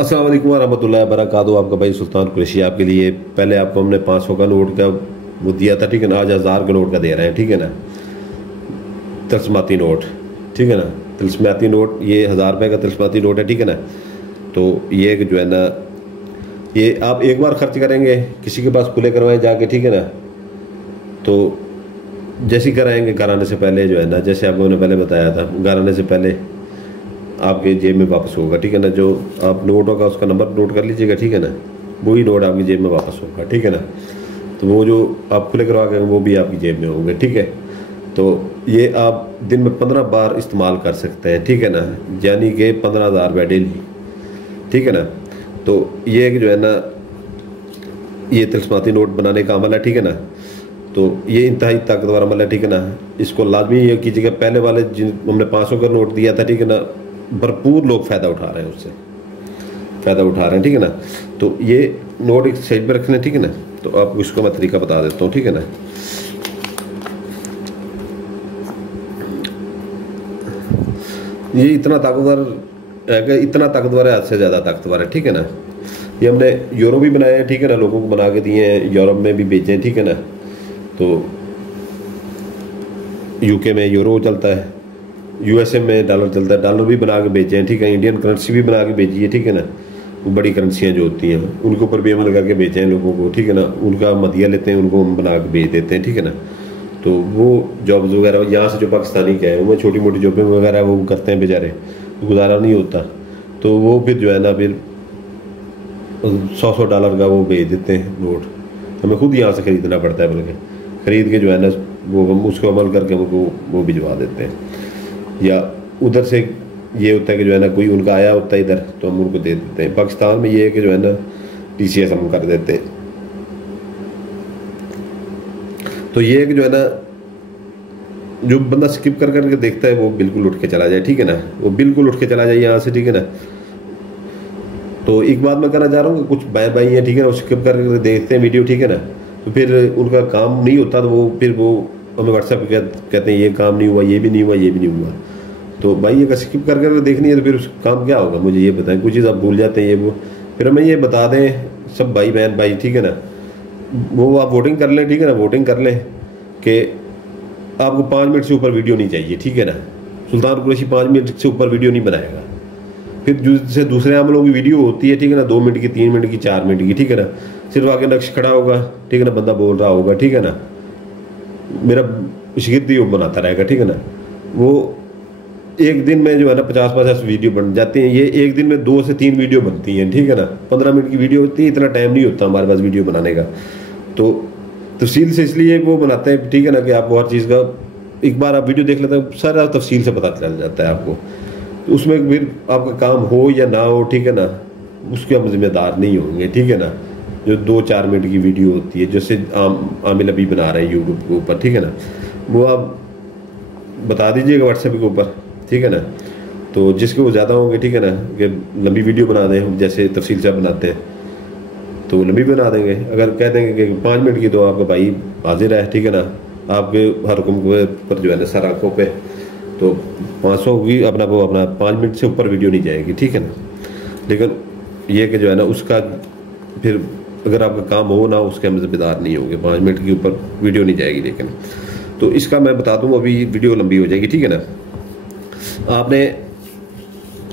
अस्सलाम वालेकुम रहमतुल्लाहि व बरकातहू। आपका भाई सुल्तान कुरैशी आपके लिए। पहले आपको हमने 500 का नोट का वो दिया था, ठीक है ना। आज 1000 का नोट का दे रहे हैं, ठीक है ना। तिलस्माती नोट, ठीक है ना। तिलस्माती नोट, ये 1000 रुपये का तिलस्माती नोट है, ठीक है ना। तो ये जो है ना, ये आप एक बार खर्च करेंगे, किसी के पास खुले करवाएं जाके, ठीक है ना। तो जैसे ही कराएंगे घर आने से पहले जो है ना, जैसे आपको मैंने पहले बताया था, घर आने से पहले आपके जेब में वापस होगा, ठीक है ना। जो आप नोट होगा उसका नंबर नोट कर लीजिएगा, ठीक है ना। वही नोट आपकी जेब में वापस होगा, ठीक है ना। तो वो जो आप खुले करवा के वो भी आपकी जेब में होंगे, ठीक है। तो ये आप दिन में 15 बार इस्तेमाल कर सकते हैं, ठीक है ना। यानी कि 15,000 रुपये डेली, ठीक है ना। तो ये जो है ना, ये तिलस्माती नोट बनाने का अमल है, ठीक है ना। तो ये इंतहाई ताकतवर अमल है, ठीक है ना। इसको लाजमी ये कीजिएगा। पहले वाले जिन हमने 500 का नोट दिया था, ठीक है ना, भरपूर लोग फ़ायदा उठा रहे हैं, उससे फ़ायदा उठा रहे हैं, ठीक है ना। तो ये नोट एक साइड पर रखना है, ठीक है ना। तो आपको इसका मैं तरीका बता देता हूँ, ठीक है ना। ये इतना ताकतवर है, इतना ताकतवर है, हद से ज़्यादा ताकतवर है, ठीक है ना। ये हमने यूरो भी बनाए हैं, ठीक है ना, लोगों को बना के दिए हैं, यूरोप में भी भेजे हैं, ठीक है ना। तो यूके में यूरो चलता है, यूएसए में डॉलर चलता है, डॉलर भी बना के भेजे हैं, ठीक है। इंडियन करेंसी भी बना के भेजी है, ठीक है ना। वो बड़ी करेंसियाँ जो होती हैं उनके ऊपर भी अमल करके भेजे हैं लोगों को, ठीक है ना। उनका मदिया लेते हैं, उनको हम बना के भेज देते हैं, ठीक है ना। तो वो जॉब्स वगैरह यहाँ से जो पाकिस्तानी क्या है वो छोटी मोटी जॉबें वगैरह वो करते हैं बेचारे, गुजारा नहीं होता। तो वो फिर जो है ना, फिर 100 डॉलर का वो भेज देते हैं नोट। हमें खुद यहाँ से ख़रीदना पड़ता है, बल्कि ख़रीद के जो है ना वो हम उसको अमल करके हमको वो भिजवा देते हैं। या उधर से ये होता है कि जो है ना कोई उनका आया होता है इधर, तो हम उनको दे देते हैं। पाकिस्तान में ये है कि जो है ना TCS हम कर देते हैं। तो ये है कि जो है ना, जो बंदा स्किप कर करके देखता है वो बिल्कुल उठ के चला जाए, ठीक है ना। वो बिल्कुल उठ के चला जाए यहाँ से, ठीक है ना। तो एक बात मैं कहना चाह रहा हूँ कि कुछ भाई हैं, ठीक है ना, वो स्किप करके देखते हैं वीडियो, ठीक है ना। तो फिर उनका काम नहीं होता, तो वो फिर वो हमें व्हाट्सएप पे कहते हैं ये काम नहीं हुआ, ये भी नहीं हुआ, ये भी नहीं हुआ। तो भाई अगर स्किप कर कर देखनी है तो फिर काम क्या होगा, मुझे ये बताएं। कुछ चीज़ आप भूल जाते हैं ये वो, फिर हमें ये बता दें सब भाई बहन भाई, ठीक है ना। वो आप वोटिंग कर लें, ठीक है ना। वोटिंग कर लें कि आपको 5 मिनट से ऊपर वीडियो नहीं चाहिए, ठीक है ना। सुल्तान कुरैशी 5 मिनट से ऊपर वीडियो नहीं बनाएगा। फिर जैसे दूसरे आमलों की वीडियो होती है, ठीक है ना, 2 मिनट की, 3 मिनट की, 4 मिनट की, ठीक है ना। सिर्फ आगे नक्श खड़ा होगा, ठीक है ना, बंदा बोल रहा होगा, ठीक है ना। मेरा शिगिर्द ही वो बनाता रहेगा, ठीक है ना। वो एक दिन में जो है ना 50-50 वीडियो बन जाती हैं। ये एक दिन में 2 से 3 वीडियो बनती हैं, ठीक है ना। 15 मिनट की वीडियो होती है, इतना टाइम नहीं होता हमारे पास वीडियो बनाने का। तो तफसील से इसलिए वो बनाते हैं, ठीक है ना, कि आपको हर चीज़ का एक बार आप वीडियो देख लेते हैं, सारा तफसील से पता चल जाता है आपको। तो उसमें फिर आपका काम हो या ना हो, ठीक है ना, उसके हम जिम्मेदार नहीं होंगे, ठीक है ना। जो 2-4 मिनट की वीडियो होती है, जैसे आमिल अभी बना रहे हैं यूट्यूब के ऊपर, ठीक है ना, वो आप बता दीजिएगा व्हाट्सएप के ऊपर, ठीक है ना। तो जिसके वो ज़्यादा होंगे, ठीक है ना, कि लंबी वीडियो बना दें, जैसे तफसील से बनाते हैं तो लंबी बना देंगे। अगर कह देंगे कि 5 मिनट की, तो आपका भाई हाजिर है, ठीक है ना। आपके हर हुक्म पर जो है ना सर आँखों पे, तो 500 होगी अपना, वो अपना 5 मिनट से ऊपर वीडियो नहीं जाएगी, ठीक है ना। लेकिन ये कि जो है ना उसका फिर अगर आपका काम हो ना, उसके हम जिम्मेदार नहीं होंगे। 5 मिनट के ऊपर वीडियो नहीं जाएगी। लेकिन तो इसका मैं बता दूँ, अभी वीडियो लंबी हो जाएगी, ठीक है ना। आपने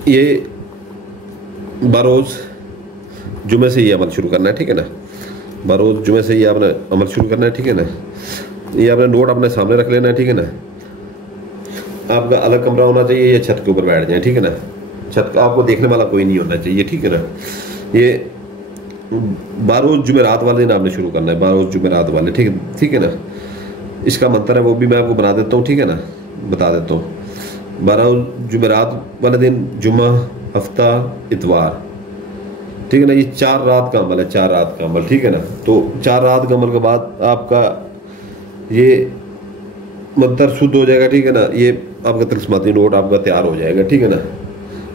ये बरोज़ जुमे से ये अमल शुरू करना है, ठीक है ना। बरोज़ जुमे से ये आपने अमल शुरू करना है, ठीक है ना। ये आपने नोट अपने सामने रख लेना है, ठीक है ना। आपका अलग कमरा होना चाहिए, या छत के ऊपर बैठ जाए, ठीक है ना। छत का आपको देखने वाला कोई नहीं होना चाहिए, ठीक है ना। ये 12 जुमेरात वाले दिन आपने शुरू करना है, 12 जुमेरात वाले, ठीक है ना। इसका मंत्र है वो भी मैं आपको बना देता हूँ, ठीक है ना, बता देता हूँ। 12 जुमेरात वाले दिन, जुम्मा, हफ्ता, इतवार, ठीक है ना। ये 4 रात का अमल है, 4 रात का अमल, ठीक है ना। तो 4 रात का अमल के बाद आपका ये मंत्र शुद्ध हो जाएगा, ठीक है ना। ये आपका तिलस्माती नोट आपका तैयार हो जाएगा, ठीक है ना।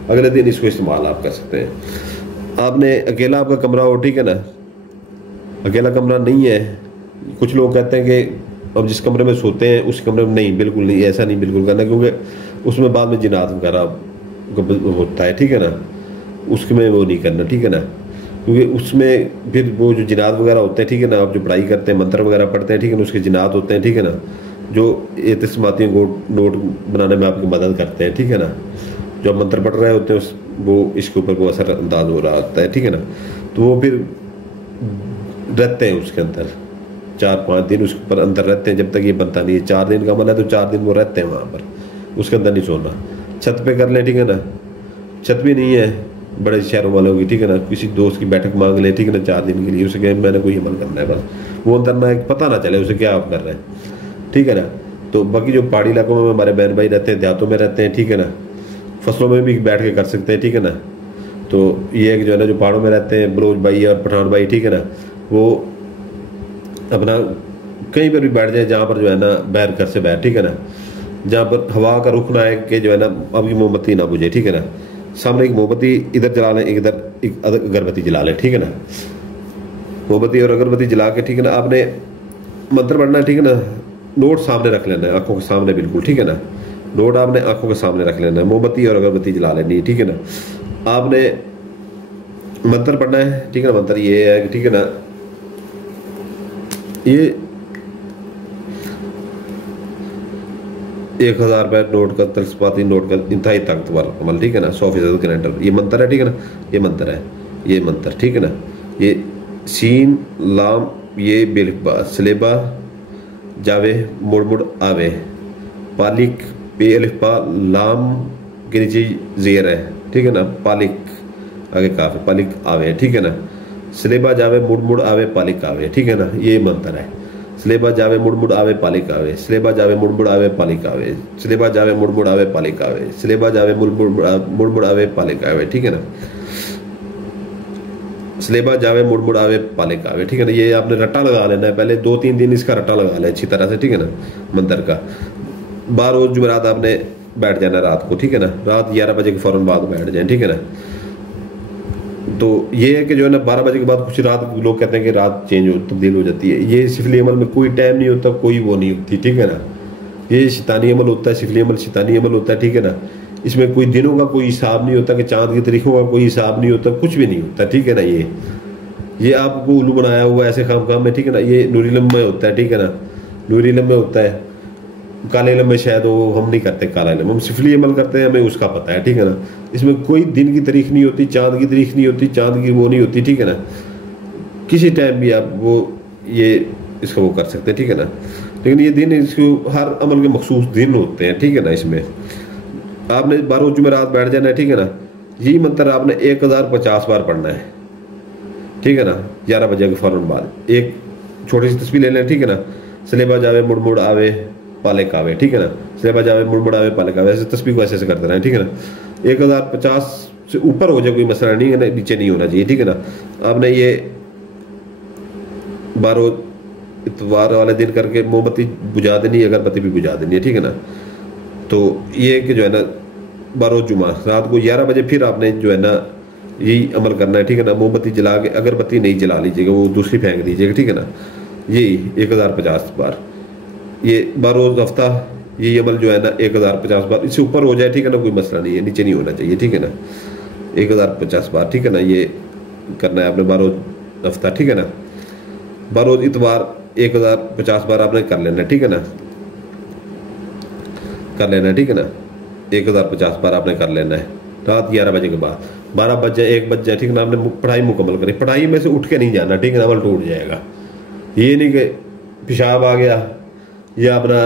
अगले दिन इसको इस्तेमाल आप कर सकते हैं। आपने अकेला आपका कमरा हो, ठीक है ना। अकेला कमरा नहीं है, कुछ लोग कहते हैं कि अब जिस कमरे में सोते हैं उस कमरे में नहीं, बिल्कुल नहीं, ऐसा नहीं बिल्कुल करना, क्योंकि उसमें बाद में जिनात वगैरह होता है, ठीक है ना। उसमें वो नहीं करना, ठीक है ना, क्योंकि उसमें फिर वो जो जिनात वगैरह होते हैं, ठीक है ना, आप जो पढ़ाई करते हैं, मंत्र वगैरह पढ़ते हैं, ठीक है ना, उसके जिनात होते हैं, ठीक है ना, जो एहतिसामाती नोट बनाने में आपकी मदद करते हैं, ठीक है ना, जो आप मंत्र पढ़ रहे होते हैं वो इसके ऊपर वो असर अंदाज हो रहा होता है, ठीक है ना, तो वो फिर रहते हैं उसके अंदर 4-5 दिन उसके ऊपर अंदर रहते हैं, जब तक ये बनता नहीं है। 4 दिन का अमल है तो 4 दिन वो रहते हैं वहाँ पर, उसके अंदर नहीं सोना। छत पे कर लें, ठीक है ना, छत भी नहीं है बड़े शहरों वालों की, ठीक है ना, किसी दोस्त की बैठक मांग ले, ठीक है ना, 4 दिन के लिए, उसे कहे मैंने कोई अमल करना है, बस वो अंदर ना पता ना चले उसे क्या आप कर रहे हैं, ठीक है ना। तो बाकी जो पहाड़ी इलाकों में हमारे बहन भाई रहते हैं, देहातों में रहते हैं, ठीक है ना, फसलों में भी बैठ के कर सकते हैं, ठीक है ना। तो ये जो है ना, जो पहाड़ों में रहते हैं बलोच भाई और पठान भाई, ठीक है ना, वो अपना कहीं पर भी बैठ जाए जहाँ पर जो है ना बैर घर से बैठ, ठीक है ना, जहाँ पर हवा का रुख ना है कि जो है ना आपकी मोमबत्ती ना बुझे, ठीक है ना, सामने एक मोमबत्ती इधर जला लें, इधर एक अगरबत्ती जला लें, ठीक है ना, मोमबत्ती और अगरबत्ती जला के, ठीक है ना, आपने मंत्र पढ़ना है, ठीक है ना, नोट सामने रख लेना है, आंखों के सामने बिल्कुल, ठीक है ना, नोट आपने आंखों के सामने रख लेना है, मोमबत्ती और अगरबत्ती जला लेनी है, ठीक है ना, आपने मंत्र पढ़ना है, ठीक है ना, मंत्र ये है, ठीक है ना, ये 1000 रुपये नोट का, तलस्पाती नोट का इंतहाई ताकतवर अमल, ठीक है ना, 100% कैलेंडर, ये मंत्र है, ठीक है ना, ये मंत्र है, ये मंत्र, ठीक है ना, ये सीन लाम ये बिलबा सलेबा जावे मुड़ मुड़ आवे पालिक पे अलिफा लाम के नीचे जेर है, ठीक है ना, पालिक आगे काफी पालिक आवे, ठीक है ना, सलेबा जावे मुड़ मुड़ आवे पालिक आवे, ठीक है ना, ये मंत्र है। सलेबा जावे मुड़ मुड़ आवे पालिक आवे, सलेबा जावे मुड़ मुड़ आवे पालिक आवे, सलेबा जावे मुड़ मुड़ आवे पालिक आवे, सलेबा जावे मुड़ मुड़ आवे पालिक आवे, ठीक है ना, सलेबा जावे मुड़ मुड़ आवे पालिक आवे, ठीक है ना। ये आपने रट्टा लगा लेना है, पहले 2-3 दिन इसका रट्टा लगा लें अच्छी तरह से, ठीक है ना, मंत्र का। 12 रोज जुमेरात आपने बैठ जाना रात को, ठीक है ना, रात 11 बजे के फौरन बाद बैठ जाए, ठीक है ना। तो ये है कि जो है ना 12 बजे के बाद कुछ रात लोग कहते हैं कि रात चेंज हो तब्दील हो जाती है, ये सिफली अमल में कोई टाइम नहीं होता, कोई वो नहीं होती, ठीक है ना, ये शैतानी अमल होता है, सिफली अमल शैतानी अमल होता है, ठीक है ना। इसमें कोई दिनों का कोई हिसाब नहीं होता, कि चांद की तारीखों का कोई हिसाब नहीं होता, कुछ भी नहीं होता, ठीक है ना। ये आपको उल्लू बनाया हुआ ऐसे काम में, ठीक है ना, ये नूरी लम्बे होता है, ठीक है ना, नूरी लम्बे होता है, काले लम्बे शायद वो हम नहीं करते, काला लम्बे हम सिफली अमल करते हैं, हमें उसका पता है, ठीक है ना। इसमें कोई दिन की तारीख नहीं होती, चांद की तारीख नहीं होती, चांद की वो नहीं होती, ठीक है ना, किसी टाइम भी आप वो ये इसका वो कर सकते हैं, ठीक है ना। लेकिन ये दिन इसको हर अमल के मखसूस दिन होते हैं, ठीक है ना। इसमें आपने 12 जुमेरात बैठ जाना है, ठीक है ना, यही मंत्र आपने 1050 बार पढ़ना है, ठीक है ना, 11 बजे के फौरन बाद। एक छोटी सी तस्वीर ले लें, ठीक है ना, सलेबा जावे मुड़ मुड़ आवे पाले कावे, ठीक है ना, सलेबा जावे मुड़ मुड़ आवे पाले कावे, ऐसे तस्वीर को ऐसे करते रहें, ठीक है ना। 1050 से ऊपर हो जाए कोई मसला नहीं है ना, नीचे नहीं होना चाहिए, ठीक है ना। आपने ये 12 इतवार वाले दिन करके मोमबत्ती बुझा देनी है, अगरबत्ती भी बुझा देनी है, ठीक है ना। तो ये कि जो है ना 12 जुमा रात को 11 बजे फिर आपने जो है ना यही अमल करना है, ठीक है ना। मोमबत्ती जला के अगरबत्ती नहीं जला लीजिएगा, वो दूसरी फेंक दीजिएगा, ठीक है ना। यही 1050 बार, ये 12 हफ्ता यही अमल जो है ना 1050 बार, इससे ऊपर हो जाए, ठीक है ना, कोई मसला नहीं है, नीचे नहीं होना चाहिए, ठीक है ना। 1050 बार, ठीक है ना, ये करना है आपने 12 हफ्ता, ठीक है ना। 12 इतवार 1050 बार आपने कर लेना, ठीक है ना, कर लेना है, ठीक है ना। 1050 बार आपने कर लेना है रात 11 बजे के बाद। 12 बज जाए, 1 बज जाए, ठीक है ना, आपने पढ़ाई मुकम्मल करी, पढ़ाई में से उठ के नहीं जाना, ठीक है ना, अमल टूट जाएगा। ये नहीं कि पेशाब आ गया या अपना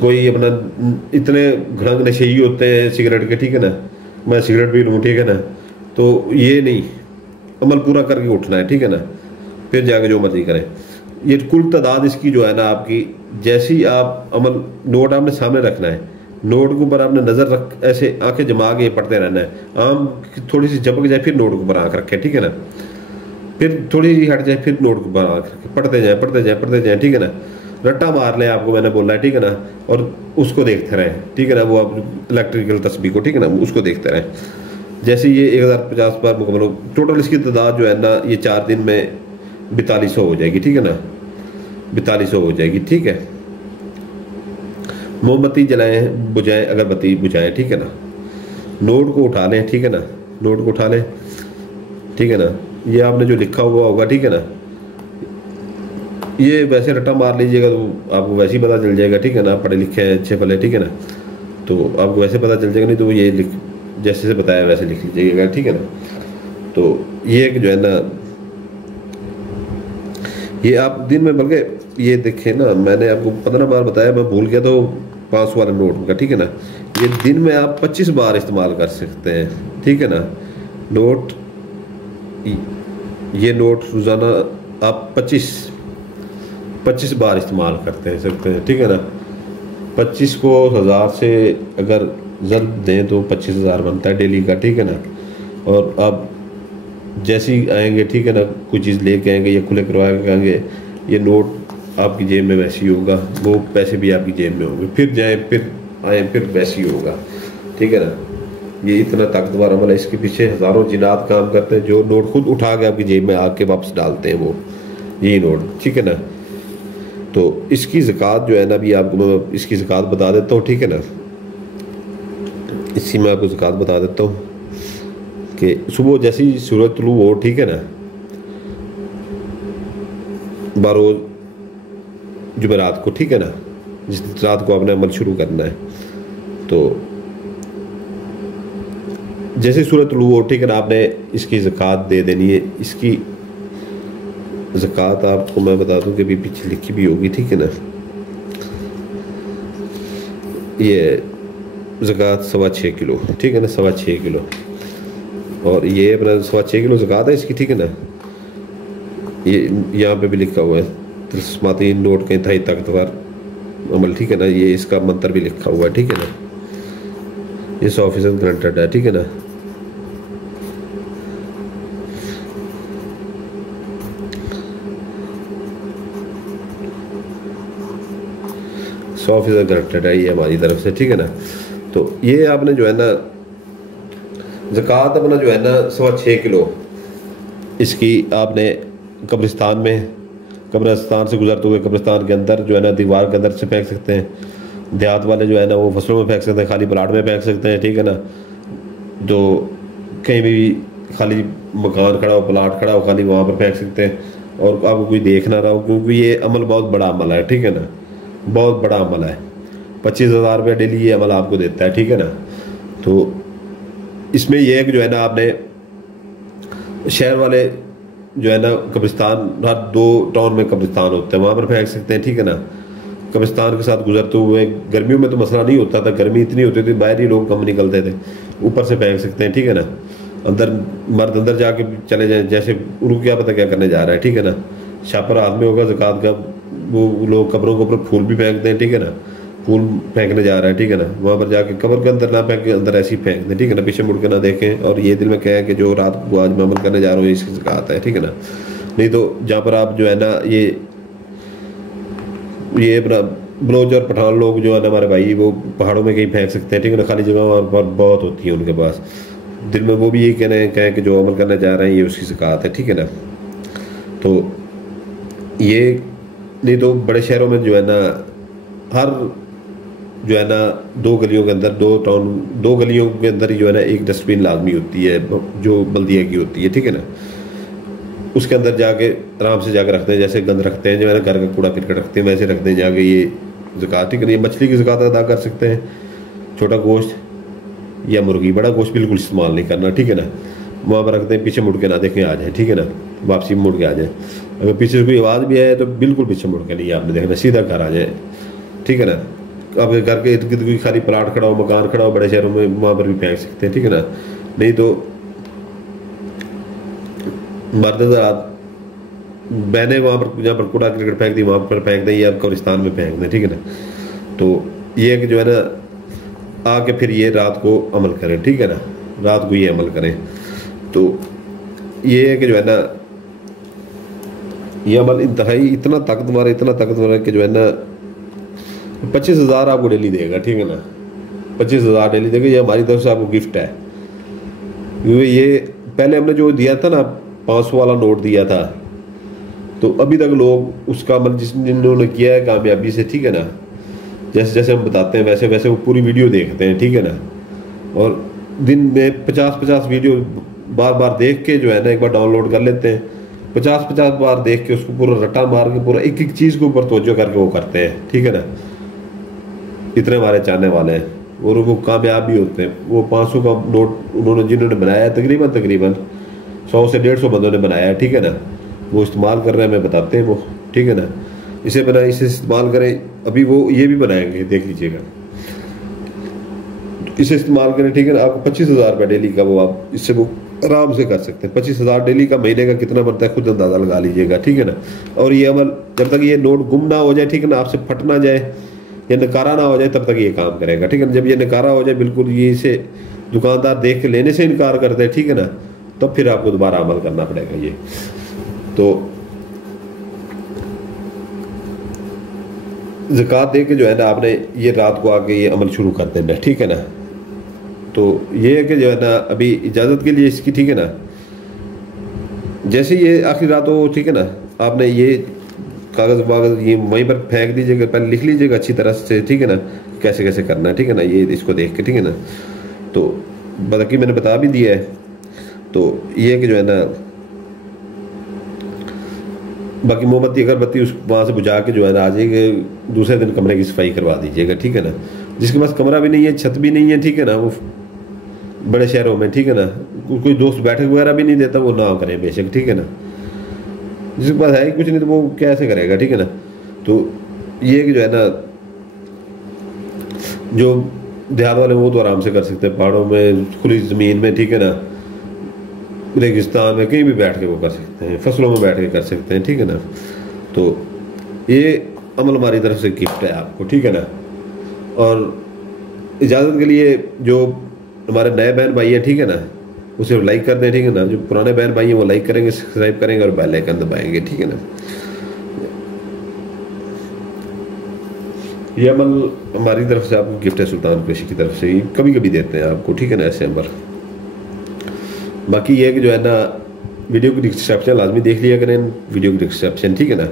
कोई अपना इतने घड़ंग नशेई होते हैं सिगरेट के, ठीक है ना, मैं सिगरेट पी लूँ, ठीक है ना, तो ये नहीं, अमल पूरा करके उठना है, ठीक है ना, फिर जाके जो मर्जी करें। ये कुल तादाद इसकी जो है ना आपकी, जैसी आप अमल नोट आपने सामने रखना है, नोट के ऊपर आपने नज़र रख, ऐसे आंखें जमा के पढ़ते रहना है। आम थोड़ी सी झपक जाए फिर नोट के ऊपर आंख रखे, ठीक है ना, फिर थोड़ी सी हट जाए फिर नोट के ऊपर आंख रखे, पढ़ते जाए पढ़ते जाए पढ़ते जाए, ठीक है ना। रट्टा मार लें, आपको मैंने बोला है, ठीक है ना, और उसको देखते रहें, ठीक है ना, वो आप इलेक्ट्रिकल तस्बीह को, ठीक है ना, उसको देखते रहें। जैसे ये 1050 बार मुकम्मल हो, टोटल इसकी तादाद जो है ना ये 4 दिन में 4200 हो जाएगी, ठीक है ना, 4200 हो जाएगी, ठीक है। मोमबत्ती जलाएं, बुझाएं, अगरबत्ती बुझाएं, ठीक है ना। नोट को उठा लें, ठीक है ना, नोट को उठा लें, ठीक है ना। ये आपने जो लिखा हुआ होगा, ठीक है ना, ये वैसे रट्टा मार लीजिएगा तो आपको वैसे ही पता चल जाएगा, ठीक है ना। पढ़े लिखे हैं अच्छे भले, ठीक है ना, तो आपको वैसे पता चल जाएगा, नहीं तो ये लिख जैसे से बताया वैसे लिख लीजिएगा, ठीक है ना। तो ये एक जो है ना, ये आप दिन में, बल्कि ये देखें ना, मैंने आपको 15 बार बताया, मैं भूल गया तो 500 वाला नोट का, ठीक है ना। ये दिन में आप 25 बार इस्तेमाल कर सकते हैं, ठीक है ना। नोट, ये नोट रोज़ाना आप 25 बार इस्तेमाल करते हैं सकते हैं, ठीक है ना। 25 को 1000 से अगर जल्द दें तो 25,000 बनता है डेली का, ठीक है ना। और आप जैसे ही आएंगे, ठीक है ना, कोई चीज़ लेके आएंगे या खुले करवा के आएंगे, ये नोट आपकी जेब में वैसे ही होगा, वो पैसे भी आपकी जेब में होंगे, फिर जाए फिर आए फिर वैसे ही होगा, ठीक है ना। ये इतना ताकतवर अमल है, इसके पीछे हज़ारों जिन्नात काम करते हैं, जो नोट खुद उठा के आपकी जेब में आके वापस डालते हैं वो, यही नोट, ठीक है ना। तो इसकी ज़कात जो है ना, अभी आपको मैं इसकी ज़कात बता देता हूँ, ठीक है ना। इसी में आपको ज़कात बता देता हूँ कि सुबह जैसे ही सूरज तुलू हो, ठीक है ना, बारोज़ जुमेरात को, ठीक है ना, जिस रात को आपने अमल शुरू करना है, तो जैसे ही सूरज तुलू हो, ठीक है ना, आपने इसकी ज़कात दे देनी है। इसकी ज़कात आपको मैं बता दूं कि अभी पीछे लिखी भी होगी, ठीक है ना। ये ज़कात 6.25 किलो, ठीक है ना, 6.25 किलो, और ये अपना 6.25 किलो ज़कात है इसकी, ठीक है ना। ये यहाँ पे भी लिखा हुआ है तिलस्माती नोट के इंतहाई ताकतवर अमल, ठीक है ना। ये इसका मंत्र भी लिखा हुआ है, ठीक है ना। ये 100% गारंटेड है, ठीक है ना। $100 गारंटेड है ये हमारी तरफ से, ठीक है ना। तो ये आपने जो है ना ज़कात अपना जो है ना 6.25 किलो इसकी आपने कब्रिस्तान में, कब्रिस्तान से गुजरते हुए कब्रिस्तान के अंदर जो है ना दीवार के अंदर से फेंक सकते हैं। देहात वाले जो है ना वो फसलों में फेंक सकते हैं, खाली प्लाट में फेंक सकते हैं, ठीक है ना। तो कहीं भी खाली मकान खड़ा हो, प्लाट खड़ा हो, खाली वहाँ पर फेंक सकते हैं, और आपको कोई देख ना रहा हो, क्योंकि ये अमल बहुत बड़ा अमल है, ठीक है ना, बहुत बड़ा अमल है। 25,000 रुपये डेली ये अमल आपको देता है, ठीक है ना। तो इसमें यह है कि जो है ना आपने शहर वाले जो है ना कब्रिस्तान, हर 2 टाउन में कब्रिस्तान होते हैं, वहाँ पर फेंक सकते हैं, ठीक है ना। कब्रिस्तान के साथ गुजरते हुए, गर्मियों में तो मसला नहीं होता था, गर्मी इतनी होती थी बाहर ही लोग कम निकलते थे, ऊपर से फेंक सकते हैं, ठीक है ना। अंदर मर्द अंदर जाके चले जाए, जैसे उनको क्या पता क्या करने जा रहा है, ठीक है ना। छापर हाथ में होगा ज़कात का, वो लोग कब्रों के ऊपर फूल भी फेंकते हैं, ठीक है ना। फूल फेंकने जा रहा है, ठीक है ना, वहाँ पर जाके कब्र के अंदर ना फेंक के अंदर ऐसे ही फेंक दें, ठीक है ना, पीछे मुड़ के ना देखें, और ये दिल में कहें कि जो रात को आज मैं अमल करने जा रहा हूँ इसकी ज़कात है, ठीक है ना। नहीं तो जहाँ पर आप जो है ना ये अपना बलोच और पठान लोग जो है ना हमारे भाई, वो पहाड़ों में कहीं फेंक सकते हैं, ठीक है ना, खाली जगह वहाँ पर बहुत होती है उनके पास, दिल में वो भी यही कहें कि जो अमल करने जा रहे हैं ये उसकी ज़कात है, ठीक है ना। तो ये नहीं तो बड़े शहरों में जो है ना हर जो है ना 2 गलियों के अंदर, 2 गलियों के अंदर ही जो है ना एक डस्टबिन लाजमी होती है, जो बल्दिया की होती है, ठीक है ना। उसके अंदर जाके आराम से जाकर रखते हैं, जैसे गंद रखते हैं जो है ना, घर का कूड़ा करकट रखते हैं, वैसे रखते हैं जाके ये ज़कात, ठीक है। ये मछली की ज़कात अदा कर सकते हैं, छोटा गोश्त या मुर्गी, बड़ा गोश्त बिल्कुल इस्तेमाल नहीं करना, ठीक है ना। वहाँ पर रखते हैं, पीछे मुड़ के ना देखें, आ जाए, ठीक है ना, वापसी मुड़ के आ जाए। अगर पीछे से कोई आवाज़ भी आए तो बिल्कुल पीछे मुड़ के नहीं आपने देखना, सीधा घर आ जाए, ठीक है ना। अब घर के इर्द गिर्द कोई खाली प्लाट खड़ा हो, मकान खड़ा हो बड़े शहरों में, वहाँ पर भी फेंक सकते हैं, ठीक है ना। नहीं तो मर्द रात बहने वहाँ पर जहाँ पर कूड़ा क्रिकेट फेंक दी वहाँ पर फेंक दें, या कब्रिस्तान में फेंक दें, ठीक है ना। तो ये कि जो है ना आके फिर ये रात को अमल करें, ठीक है ना, रात को ये अमल करें। तो ये है कि जो है ना ये अमल इंतहाई इतना ताकतवर है कि जो है ना 25,000 आपको डेली देगा, ठीक है ना, 25,000 डेली देगा। ये हमारी तरफ से आपको गिफ्ट है, क्योंकि ये पहले हमने जो दिया था ना 500 वाला नोट दिया था, तो अभी तक लोग उसका अमल जिन्होंने किया है कामयाबी से, ठीक है ना, जैसे जैसे हम बताते हैं वैसे वैसे वो पूरी वीडियो देखते हैं, ठीक है ना। और दिन में 50-50 वीडियो बार बार देख के जो है ना एक बार डाउनलोड कर लेते हैं, 50-50 बार देख के उसको पूरा रटा मार के पूरा एक एक चीज़ के ऊपर तवज्जो करके वो करते हैं, ठीक है ना। इतने हमारे चाहने वाले हैं और वो कामयाब भी होते हैं। वो 500 का नोट उन्होंने जिन्होंने बनाया है तकरीबन 100 से 150 बंदों ने बनाया है, ठीक है ना। वो इस्तेमाल कर रहे हैं, मैं बताते हैं वो, ठीक है ना। इसे बनाए, इसे इस्तेमाल करें। अभी वो ये भी बनाएंगे, देख लीजिएगा, इसे इस्तेमाल करें, ठीक है ना। आपको 25,000 रुपये डेली का वो आप इससे वो आराम से कर सकते हैं। 25,000 डेली का महीने का कितना बनता है खुद अंदाज़ा लगा लीजिएगा, ठीक है ना। और ये अमल जब तक ये नोट गुम ना हो जाए, ठीक है ना, आपसे फट ना जाए या नकारा ना हो जाए, तब तक ये काम करेगा, ठीक है ना। जब ये नकारा हो जाए, बिल्कुल ये इसे दुकानदार देख के लेने से इनकार करते हैं, ठीक है ना, तब फिर आपको दोबारा अमल करना पड़ेगा ये। तो ज़कात दे के जो है ना आपने ये रात को आके ये अमल शुरू कर देना, ठीक है ना। तो ये है कि जो है ना अभी इजाज़त के लिए इसकी, ठीक है ना, जैसे ये आखिरी रात हो, ठीक है ना, आपने ये कागज़ वागज़ ये वहीं पर फेंक दीजिएगा, पहले लिख लीजिएगा अच्छी तरह से, ठीक है ना, कैसे कैसे करना है, ठीक है ना, ये इसको देख के, ठीक है ना। तो बाकी मैंने बता भी दिया है। तो ये कि जो है ना बाकी मोमबत्ती अगरबत्ती उस वहाँ से बुझा के जो है ना आ जाइएगा, दूसरे दिन कमरे की सफाई करवा दीजिएगा, ठीक है ना। जिसके पास कमरा भी नहीं है, छत भी नहीं है, ठीक है ना, वो बड़े शहरों में, ठीक है ना, कोई दोस्त बैठक वगैरह भी नहीं देता, वो ना करें बेशक, ठीक है ना। जिसके पास है ही कुछ नहीं तो वो कैसे करेगा, ठीक है ना। तो ये कि जो है ना जो देहात वाले वो तो आराम से कर सकते हैं, पहाड़ों में, खुली ज़मीन में, ठीक है ना, रेगिस्तान में, कहीं भी बैठ के वो कर सकते हैं, फसलों में बैठ के कर सकते हैं, ठीक है ना। तो ये अमल हमारी तरफ से गिफ्ट है आपको, ठीक है ना। और इजाज़त के लिए जो हमारे नए बहन भाई है, ठीक है ना, उसे लाइक कर दें, ठीक है ना। जो पुराने बहन भाई हैं वो लाइक करेंगे, सब्सक्राइब करेंगे और बेल आइकन दबाएंगे, ठीक है ना। ये अमल हमारी तरफ से आपको गिफ्ट है, सुल्तान कुरैशी की तरफ से ही कभी कभी देते हैं आपको, ठीक है ना, ऐसे अमल। बाकी ये है कि जो है ना वीडियो की डिस्क्रिप्शन लाजमी देख लिया करें, वीडियो की डिस्क्रिप्शन, ठीक है ना।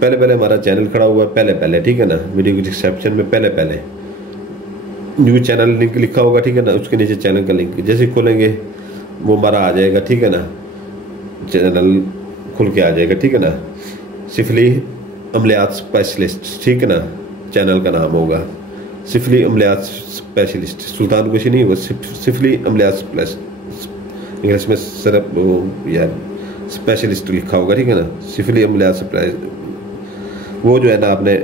पहले पहले हमारा चैनल खड़ा हुआ है, पहले पहले, ठीक है ना, वीडियो की डिस्क्रिप्शन में पहले पहले न्यूज़ चैनल लिंक लिखा होगा, ठीक है ना, उसके नीचे चैनल का लिंक जैसे खोलेंगे वो हमारा आ जाएगा, ठीक है ना, चैनल खुल के आ जाएगा, ठीक है ना। सिफली अमलियात स्पेशलिस्ट, ठीक है ना, चैनल का नाम होगा सिफली अमलियात स्पेशलिस्ट, सुल्तान कुरैशी नहीं, वो सिफली अमलियात इंग्लिश में सिर्फ वो यार स्पेशलिस्ट लिखा होगा, ठीक है ना, सिफली अमलियात, वो जो है ना आपने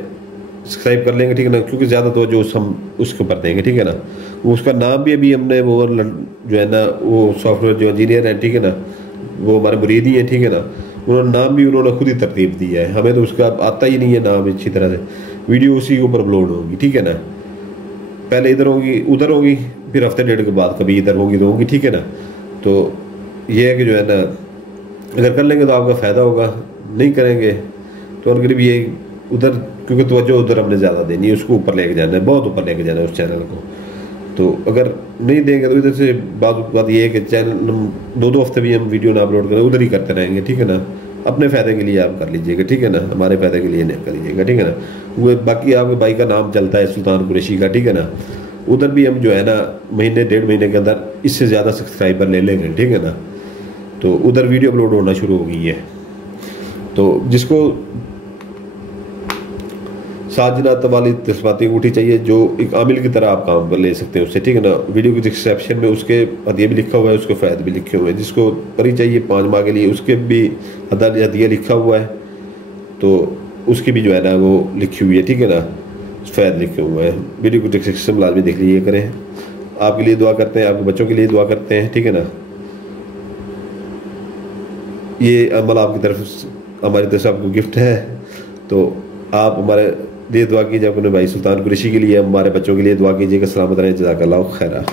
सब्सक्राइब कर लेंगे, ठीक है ना, क्योंकि ज़्यादा तो जो हम उसके ऊपर देंगे, ठीक है ना। वो उसका नाम भी अभी हमने वो जो है ना वो सॉफ्टवेयर जो इंजीनियर हैं, ठीक है ना, वो हमारे मुरीद ही हैं, ठीक है ना, उन्होंने नाम भी उन्होंने खुद ही तरतीब दिया है, हमें तो उसका आता ही नहीं है नाम अच्छी तरह से। वीडियो उसी के ऊपर अपलोड होगी, ठीक है ना, पहले इधर होगी उधर होगी, फिर हफ्ते डेढ़ के बाद कभी इधर होगी तो होगी, ठीक है ना। तो ये है कि जो है ना अगर कर लेंगे तो आपका फ़ायदा होगा, नहीं करेंगे तो उनके लिए ये उधर, क्योंकि तवज्जो उधर हमने ज़्यादा देनी है, उसको ऊपर लेके जाना है, बहुत ऊपर लेके जाना है उस चैनल को। तो अगर नहीं देंगे तो इधर से बात ये है कि चैनल 2-2 हफ्ते भी हम वीडियो ना अपलोड करें, उधर ही करते रहेंगे, ठीक है ना। अपने फ़ायदे के लिए आप कर लीजिएगा, ठीक है ना, हमारे फ़ायदे के लिए नहीं कर लीजिएगा, ठीक है ना। वो बाकी आपके भाई का नाम चलता है सुल्तान कुरैशी का, ठीक है ना, उधर भी हम जो है ना महीने 1.5 महीने के अंदर इससे ज़्यादा सब्सक्राइबर ले लेंगे, ठीक है ना। तो उधर वीडियो अपलोड होना शुरू हो गई है। तो जिसको साजिनात वाली तस्बाती अंगूठी चाहिए, जो एक आमिल की तरह आप काम पर ले सकते हैं उससे, ठीक है ना। वीडियो की डिस्क्रिप्शन में उसके हदिया भी लिखा हुआ है, उसके फ़ायदे भी लिखे हुए हैं। जिसको परी चाहिए 5 माह के लिए, उसके भी हदिया लिखा हुआ है, तो उसकी भी जो है ना वो लिखी हुई है, ठीक है ना, फ़ायदे लिखे हुए हैं। वीडियो की डिस्क्रिप्शन लाजमी देख लीजिए करें। आपके लिए दुआ करते हैं, आपके बच्चों के लिए दुआ करते हैं, ठीक है ना। ये अमल आपकी तरफ हमारी तरफ से आपको गिफ्ट है, तो आप हमारे लिए दुआ कीजिए, अपने भाई सुल्तान कुरैशी के लिए, हमारे बच्चों के लिए दुआ कीजिएगा। सलामत रहें, जज़ाकल्लाह खैरा।